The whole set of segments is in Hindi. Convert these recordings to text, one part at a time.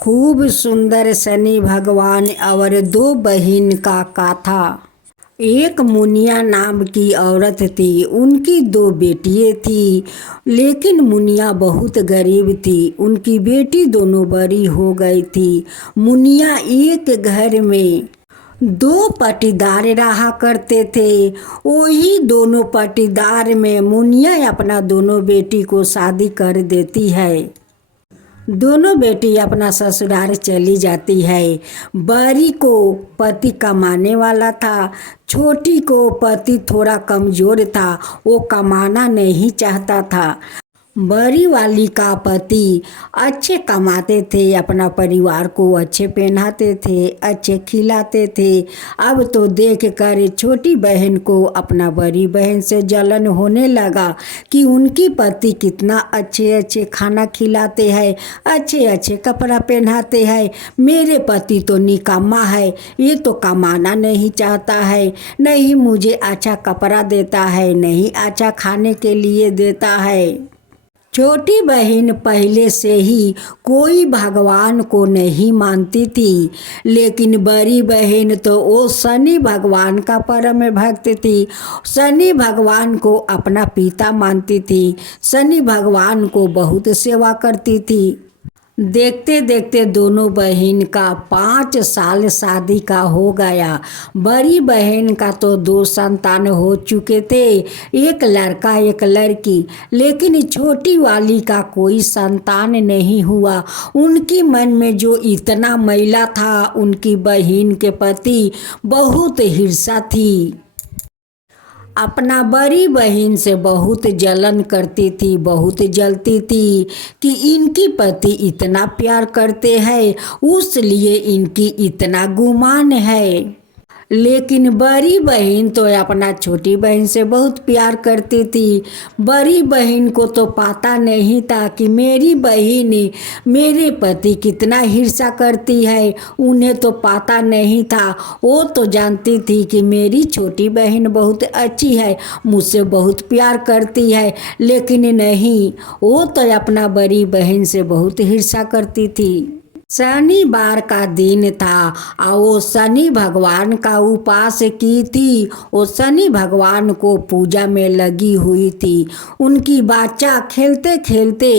खूब सुंदर शनि भगवान और दो बहन का कथा। एक मुनिया नाम की औरत थी। उनकी दो बेटियां थी, लेकिन मुनिया बहुत गरीब थी। उनकी बेटी दोनों बड़ी हो गई थी। मुनिया एक घर में दो पटीदार रहा करते थे। वही दोनों पटीदार में मुनिया अपना दोनों बेटी को शादी कर देती है। दोनों बेटी अपना ससुराल चली जाती है। बड़ी को पति कमाने वाला था, छोटी को पति थोड़ा कमज़ोर था, वो कमाना नहीं चाहता था। बड़ी वाली का पति अच्छे कमाते थे, अपना परिवार को अच्छे पहनाते थे, अच्छे खिलाते थे। अब तो देख कर छोटी बहन को अपना बड़ी बहन से जलन होने लगा कि उनकी पति कितना अच्छे अच्छे खाना खिलाते हैं, अच्छे अच्छे कपड़ा पहनाते हैं। मेरे पति तो निकम्मा है, ये तो कमाना नहीं चाहता है, नहीं मुझे अच्छा कपड़ा देता है, नहीं अच्छा खाने के लिए देता है। छोटी बहन पहले से ही कोई भगवान को नहीं मानती थी, लेकिन बड़ी बहन तो वो शनि भगवान का परम भक्त थी। शनि भगवान को अपना पिता मानती थी, शनि भगवान को बहुत सेवा करती थी। देखते देखते दोनों बहन का 5 साल शादी का हो गया। बड़ी बहन का तो 2 संतान हो चुके थे, एक लड़का एक लड़की, लेकिन छोटी वाली का कोई संतान नहीं हुआ। उनकी मन में जो इतना मैला था, उनकी बहन के प्रति बहुत ईर्ष्या थी। अपना बड़ी बहन से बहुत जलन करती थी, बहुत जलती थी कि इनकी पति इतना प्यार करते हैं, उसलिए इनकी इतना गुमान है। लेकिन बड़ी बहन तो अपना छोटी बहन से बहुत प्यार करती थी। बड़ी बहन को तो पता नहीं था कि मेरी बहन मेरे पति कितना ईर्ष्या करती है। उन्हें तो पता नहीं था। वो तो जानती थी कि मेरी छोटी बहन बहुत अच्छी है, मुझसे बहुत प्यार करती है, लेकिन नहीं, वो तो अपना बड़ी बहन से बहुत ईर्ष्या करती थी। शनिवार का दिन था और वो शनि भगवान का उपास की थी। वो शनि भगवान को पूजा में लगी हुई थी। उनकी बच्चा खेलते खेलते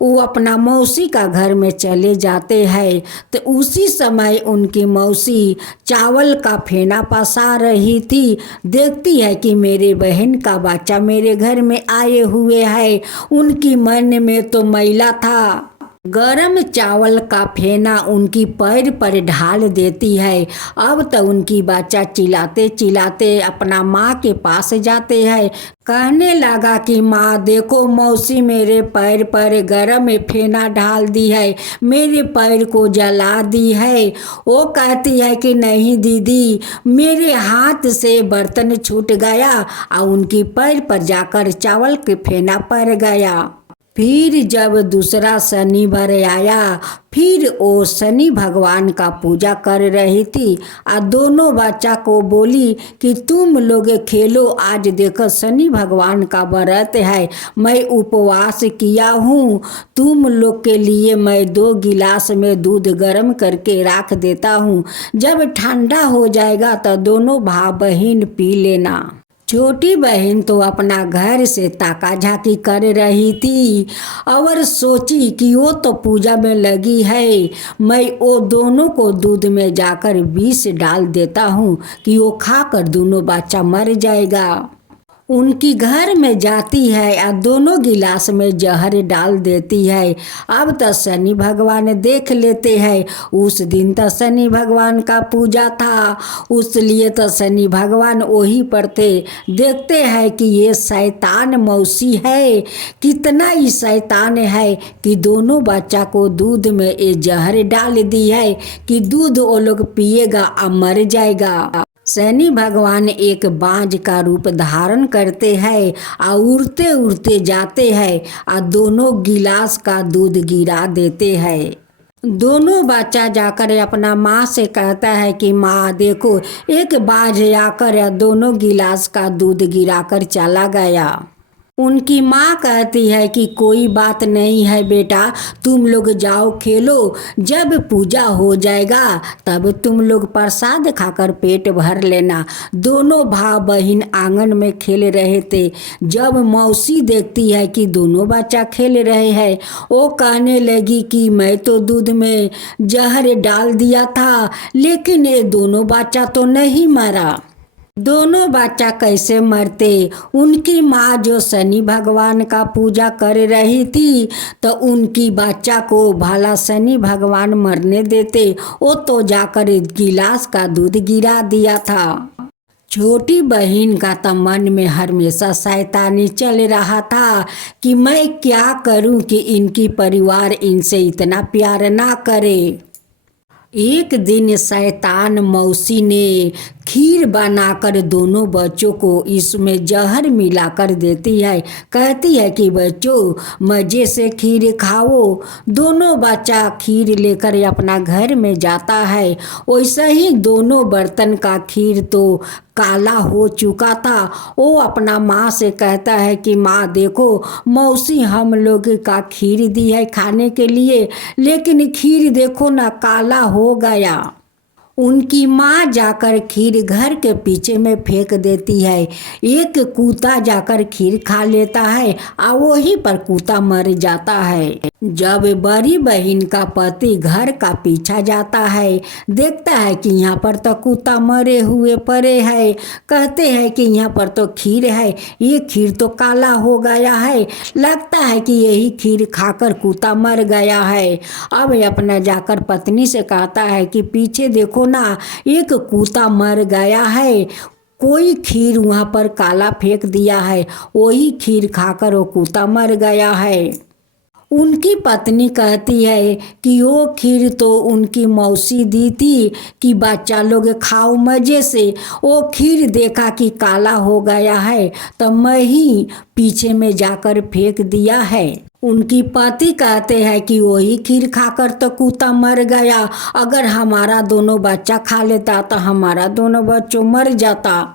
वो अपना मौसी का घर में चले जाते हैं, तो उसी समय उनकी मौसी चावल का फेना पसा रही थी। देखती है कि मेरे बहन का बच्चा मेरे घर में आए हुए है। उनकी मन में तो मैला था। गरम चावल का फेना उनकी पैर पर ढाल देती है। अब तो उनकी बच्चा चिल्लाते चिल्लाते अपना माँ के पास जाते हैं। कहने लगा कि माँ देखो, मौसी मेरे पैर पर गरम फेना ढाल दी है, मेरे पैर को जला दी है। वो कहती है कि नहीं दीदी, मेरे हाथ से बर्तन छूट गया और उनकी पैर पर जाकर चावल के फेना पड़ गया। फिर जब दूसरा शनिवार आया, फिर वो शनि भगवान का पूजा कर रही थी और दोनों बच्चा को बोली कि तुम लोग खेलो, आज देखो शनि भगवान का व्रत है, मैं उपवास किया हूँ, तुम लोग के लिए मैं 2 गिलास में दूध गर्म करके रख देता हूँ, जब ठंडा हो जाएगा तो दोनों भाई बहन पी लेना। छोटी बहन तो अपना घर से ताका झाकी कर रही थी और सोची कि वो तो पूजा में लगी है, मैं वो दोनों को दूध में जाकर विष डाल देता हूँ कि वो खाकर दोनों बच्चा मर जाएगा। उनकी घर में जाती है और दोनों गिलास में जहर डाल देती है। अब तो शनि भगवान देख लेते हैं। उस दिन तो शनि भगवान का पूजा था, उसलिए तो शनि भगवान वही पर थे। देखते हैं कि ये शैतान मौसी है, कितना ही शैतान है कि दोनों बच्चा को दूध में ये जहर डाल दी है कि दूध वो लोग पिएगा और मर जाएगा। शनि भगवान एक बाज का रूप धारण करते हैं और उड़ते उड़ते जाते हैं और दोनों गिलास का दूध गिरा देते हैं। दोनों बच्चा जाकर अपना माँ से कहता है कि माँ देखो, एक बाज आकर दोनों गिलास का दूध गिराकर चला गया। उनकी माँ कहती है कि कोई बात नहीं है बेटा, तुम लोग जाओ खेलो, जब पूजा हो जाएगा तब तुम लोग प्रसाद खाकर पेट भर लेना। दोनों भाई बहन आंगन में खेल रहे थे। जब मौसी देखती है कि दोनों बच्चा खेल रहे हैं, वो कहने लगी कि मैं तो दूध में जहर डाल दिया था, लेकिन ये दोनों बच्चा तो नहीं मरा। दोनों बच्चा कैसे मरते? उनकी माँ जो शनि भगवान का पूजा कर रही थी, तो उनकी बच्चा को भला शनि भगवान मरने देते? वो तो जाकर गिलास का दूध गिरा दिया था। छोटी बहन का तो मन में हमेशा शैतानी चल रहा था कि मैं क्या करूं कि इनकी परिवार इनसे इतना प्यार ना करे। एक दिन शैतान मौसी ने खीर बनाकर दोनों बच्चों को इसमें जहर मिलाकर देती है। कहती है कि बच्चों मज़े से खीर खाओ। दोनों बच्चा खीर लेकर अपना घर में जाता है। वैसे ही दोनों बर्तन का खीर तो काला हो चुका था। वो अपना माँ से कहता है कि माँ देखो, मौसी हम लोग का खीर दी है खाने के लिए, लेकिन खीर देखो ना काला हो गया। उनकी माँ जाकर खीर घर के पीछे में फेंक देती है। एक कुत्ता जाकर खीर खा लेता है और वहीं पर कुत्ता मर जाता है। जब बड़ी बहन का पति घर का पीछा जाता है, देखता है कि यहाँ पर तो कुत्ता मरे हुए पड़े है। कहते हैं कि यहाँ पर तो खीर है, ये खीर तो काला हो गया है, लगता है कि यही खीर खाकर कुत्ता मर गया है। अब अपना जाकर पत्नी से कहता है कि पीछे देखो ना, एक कुत्ता मर गया है, कोई खीर वहाँ पर काला फेंक दिया है, वही खीर खाकर वो कुत्ता मर गया है। उनकी पत्नी कहती है कि वो खीर तो उनकी मौसी दी थी कि बच्चा लोग खाओ मज़े से। वो खीर देखा कि काला हो गया है, तो मैं ही पीछे में जाकर फेंक दिया है। उनकी पति कहते हैं कि वही खीर खाकर तो कुत्ता मर गया, अगर हमारा दोनों बच्चा खा लेता तो हमारा दोनों बच्चों मर जाता।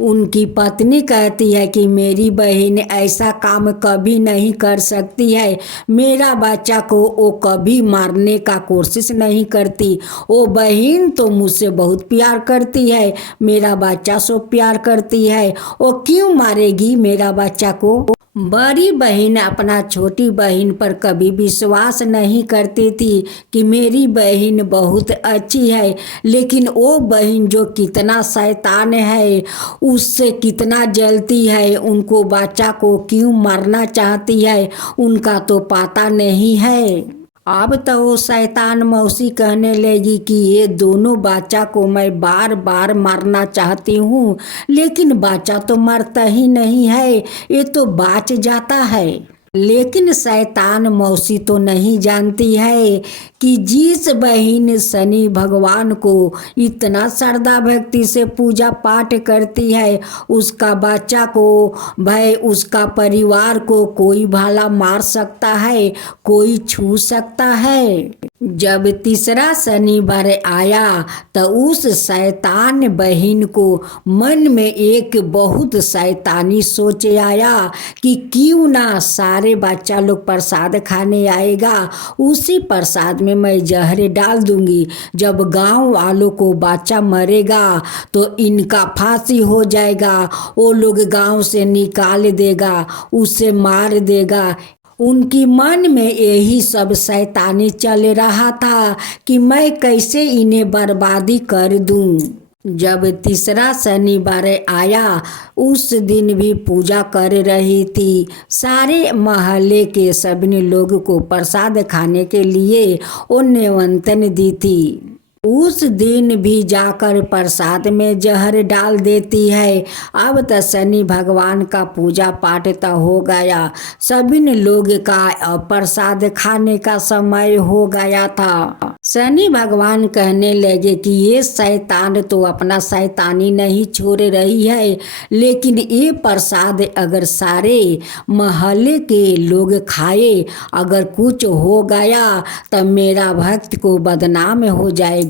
उनकी पत्नी कहती है कि मेरी बहन ऐसा काम कभी नहीं कर सकती है, मेरा बच्चा को वो कभी मारने का कोशिश नहीं करती। वो बहन तो मुझसे बहुत प्यार करती है, मेरा बच्चा सो प्यार करती है, वो क्यों मारेगी मेरा बच्चा को? बड़ी बहन अपना छोटी बहन पर कभी विश्वास नहीं करती थी कि मेरी बहन बहुत अच्छी है, लेकिन वो बहन जो कितना शैतान है, उससे कितना जलती है, उनको बच्चा को क्यों मारना चाहती है उनका तो पता नहीं है। अब तो वो शैतान मौसी कहने लगी कि ये दोनों बच्चा को मैं बार बार मारना चाहती हूँ, लेकिन बच्चा तो मरता ही नहीं है, ये तो बच जाता है। लेकिन शैतान मौसी तो नहीं जानती है कि जिस बहन शनि भगवान को इतना श्रद्धा भक्ति से पूजा पाठ करती है, उसका बच्चा को भाई उसका परिवार को कोई भला मार सकता है, कोई छू सकता है। जब तीसरा शनिवार आया तो उस शैतान बहन को मन में एक बहुत शैतानी सोच आया कि क्यों ना सारे बच्चा लोग प्रसाद खाने आएगा, उसी प्रसाद में मैं जहर डाल दूंगी। जब गांव वालों को बच्चा मरेगा तो इनका फांसी हो जाएगा, वो लोग गांव से निकाल देगा, उसे मार देगा। उनकी मन में यही सब शैतानी चल रहा था कि मैं कैसे इन्हें बर्बादी कर दूं। जब तीसरा शनिवार आया, उस दिन भी पूजा कर रही थी। सारे मोहल्ले के सभी लोग को प्रसाद खाने के लिए वो निमंत्रण दी थी। उस दिन भी जाकर प्रसाद में जहर डाल देती है। अब तो शनि भगवान का पूजा पाठ तो हो गया, सभी लोग का प्रसाद खाने का समय हो गया था। शनि भगवान कहने लगे कि ये शैतान तो अपना शैतानी नहीं छोड़ रही है, लेकिन ये प्रसाद अगर सारे मोहल्ले के लोग खाए, अगर कुछ हो गया तो मेरा भक्त को बदनाम हो जाएगा।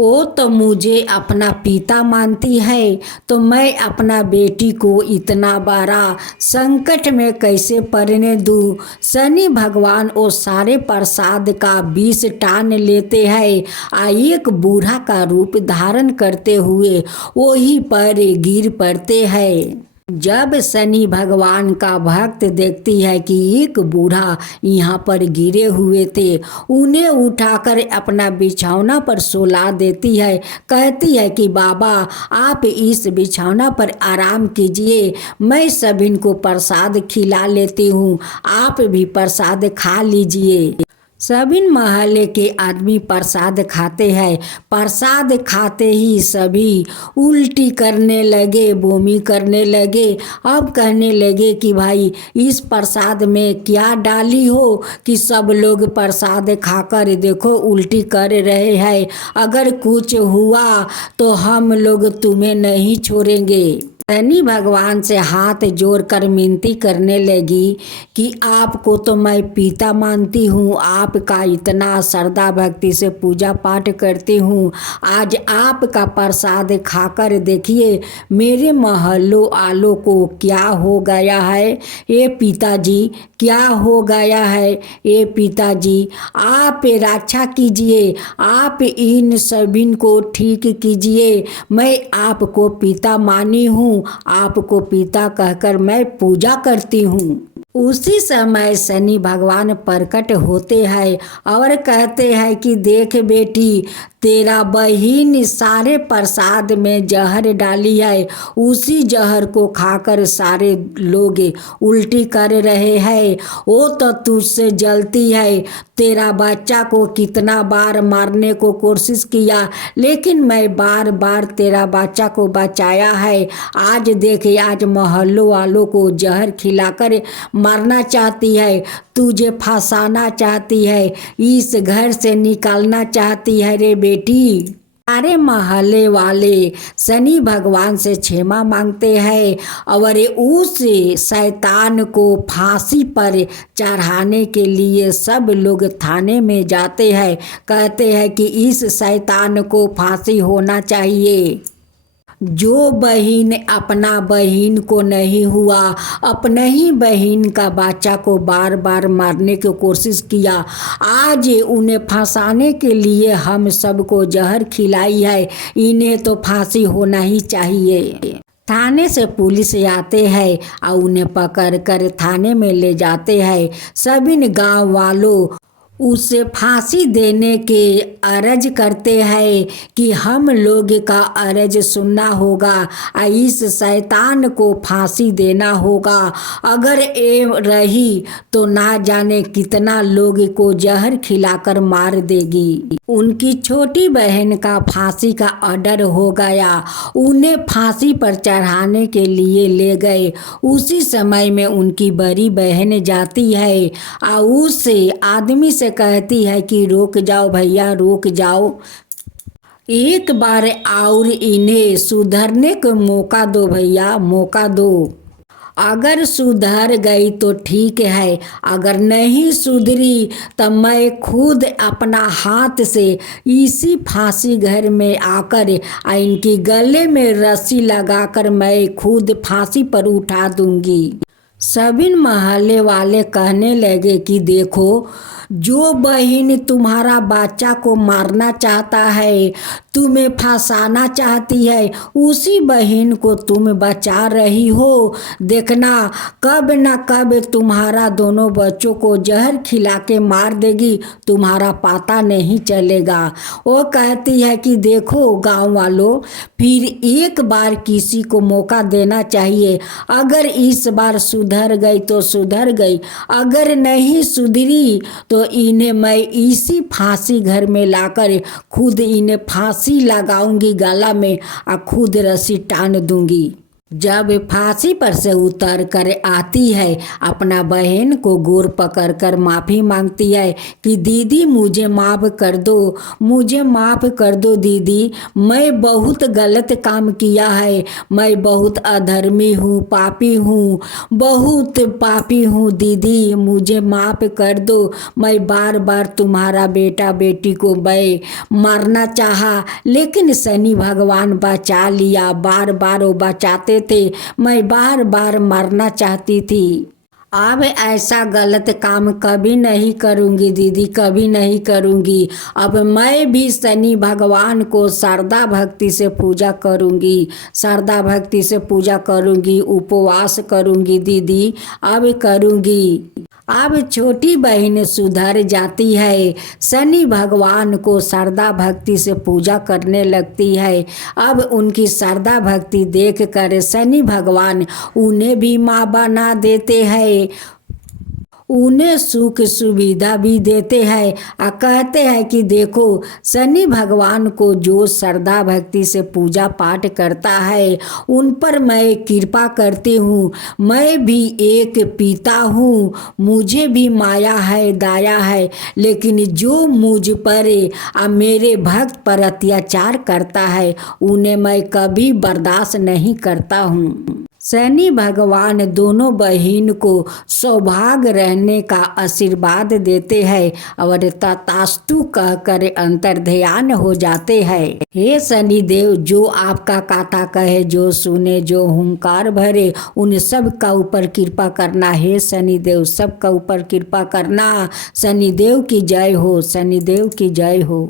वो तो मुझे अपना पिता मानती है, तो मैं अपना बेटी को इतना बड़ा संकट में कैसे पड़ने दूँ। शनि भगवान वो सारे प्रसाद का विष टान लेते हैं आ एक बूढ़ा का रूप धारण करते हुए वही पर गिर पड़ते हैं। जब शनि भगवान का भक्त देखती है कि एक बूढ़ा यहाँ पर गिरे हुए थे, उन्हें उठाकर अपना बिछौना पर सुला देती है। कहती है कि बाबा आप इस बिछौना पर आराम कीजिए, मैं सभी को प्रसाद खिला लेती हूँ, आप भी प्रसाद खा लीजिए। सभी मोहल्ले के आदमी प्रसाद खाते हैं। प्रसाद खाते ही सभी उल्टी करने लगे, बोमी करने लगे। अब कहने लगे कि भाई इस प्रसाद में क्या डाली हो कि सब लोग प्रसाद खाकर देखो उल्टी कर रहे हैं, अगर कुछ हुआ तो हम लोग तुम्हें नहीं छोड़ेंगे। शनि भगवान से हाथ जोड़कर विनती करने लगी कि आपको तो मैं पिता मानती हूँ, आपका इतना श्रद्धा भक्ति से पूजा पाठ करती हूँ, आज आपका प्रसाद खाकर देखिए मेरे मोहल्लों वालों को क्या हो गया है। ये पिताजी क्या हो गया है, ये पिताजी आप रक्षा कीजिए, आप इन सभी को ठीक कीजिए। मैं आपको पिता मानी हूँ, आपको पिता कहकर मैं पूजा करती हूँ। उसी समय शनि भगवान प्रकट होते हैं और कहते हैं कि देख बेटी, तेरा बहिन सारे प्रसाद में जहर डाली है, उसी जहर को खाकर सारे लोग उल्टी कर रहे हैं। वो तो तुझसे जलती है, तेरा बच्चा को कितना बार मारने को कोशिश किया, लेकिन मैं बार बार तेरा बच्चा को बचाया है। आज देखे आज मोहल्लों वालों को जहर खिलाकर मारना चाहती है, तुझे फंसाना चाहती है, इस घर से निकालना चाहती है रे बेटी। सारे मोहल्ले वाले शनि भगवान से क्षमा मांगते हैं और उस शैतान को फांसी पर चढ़ाने के लिए सब लोग थाने में जाते हैं। कहते हैं कि इस शैतान को फांसी होना चाहिए। जो बहन अपना बहन को नहीं हुआ, अपने ही बहन का बच्चा को बार बार मारने की कोशिश किया, आज उन्हें फंसाने के लिए हम सबको जहर खिलाई है, इन्हें तो फांसी होना ही चाहिए। थाने से पुलिस आते हैं और उन्हें पकड़ कर थाने में ले जाते हैं। सभी गांव वालों उसे फांसी देने के अर्ज करते हैं कि हम लोग का अर्ज सुनना होगा, इस शैतान को फांसी देना होगा। अगर ये रही तो ना जाने कितना लोग को जहर खिलाकर मार देगी। उनकी छोटी बहन का फांसी का ऑर्डर हो गया, उन्हें फांसी पर चढ़ाने के लिए ले गए। उसी समय में उनकी बड़ी बहन जाती है और उस आदमी से कहती है कि रुक जाओ भैया, रुक जाओ, एक बार और इन्हें सुधरने का मौका दो भैया, मौका दो। अगर सुधर गई तो ठीक है, अगर नहीं सुधरी तो मैं खुद अपना हाथ से इसी फांसी घर में आकर इनके गले में रस्सी लगाकर मैं खुद फांसी पर उठा दूंगी। सभी मोहल्ले वाले कहने लगे कि देखो, जो बहन तुम्हारा बच्चा को मारना चाहता है, तुम्हें फंसाना चाहती है, उसी बहन को तुम बचा रही हो। देखना कब न कब तुम्हारा दोनों बच्चों को जहर खिला के मार देगी, तुम्हारा पता नहीं चलेगा। वो कहती है कि देखो गांव वालों, फिर एक बार किसी को मौका देना चाहिए। अगर इस बार सुधर गई तो सुधर गई, अगर नहीं सुधरी तो इन्हें मैं इसी फांसी घर में लाकर खुद इन्हें फांसी लगाऊंगी गला में और खुद रस्सी टान दूंगी। जब फांसी पर से उतर कर आती है, अपना बहन को गोर पकड़ कर माफ़ी मांगती है कि दीदी मुझे माफ़ कर दो, मुझे माफ़ कर दो दीदी, मैं बहुत गलत काम किया है, मैं बहुत अधर्मी हूँ, पापी हूँ, बहुत पापी हूँ दीदी, मुझे माफ़ कर दो। मैं बार बार तुम्हारा बेटा बेटी को मैं मारना चाहा, लेकिन शनि भगवान बचा लिया, बार बार वो बचाते थे, मैं बार बार मरना चाहती थी। अब ऐसा गलत काम कभी नहीं करूँगी दीदी, कभी नहीं करूँगी। अब मैं भी शनि भगवान को श्रद्धा भक्ति से पूजा करूँगी, श्रद्धा भक्ति से पूजा करूँगी, उपवास करूँगी दीदी, अब करूँगी। अब छोटी बहन सुधर जाती है, शनि भगवान को श्रद्धा भक्ति से पूजा करने लगती है। अब उनकी श्रद्धा भक्ति देख कर शनि भगवान उन्हें भी माँ बना देते हैं, उन्हें सुख सुविधा भी देते हैं और कहते हैं कि देखो शनि भगवान को जो श्रद्धा भक्ति से पूजा पाठ करता है उन पर मैं कृपा करती हूँ। मैं भी एक पिता हूँ, मुझे भी माया है, दया है, लेकिन जो मुझ पर मेरे भक्त पर अत्याचार करता है उन्हें मैं कभी बर्दाश्त नहीं करता हूँ। शनि भगवान दोनों बहन को सौभाग्य रहने का आशीर्वाद देते हैं और तथास्तु कहकर अंतर्ध्यान हो जाते हैं। हे शनि देव, जो आपका कथा कहे, जो सुने, जो हुंकार भरे, उन सब का ऊपर कृपा करना। हे शनि देव, सब का ऊपर कृपा करना। शनि देव की जय हो, शनि देव की जय हो।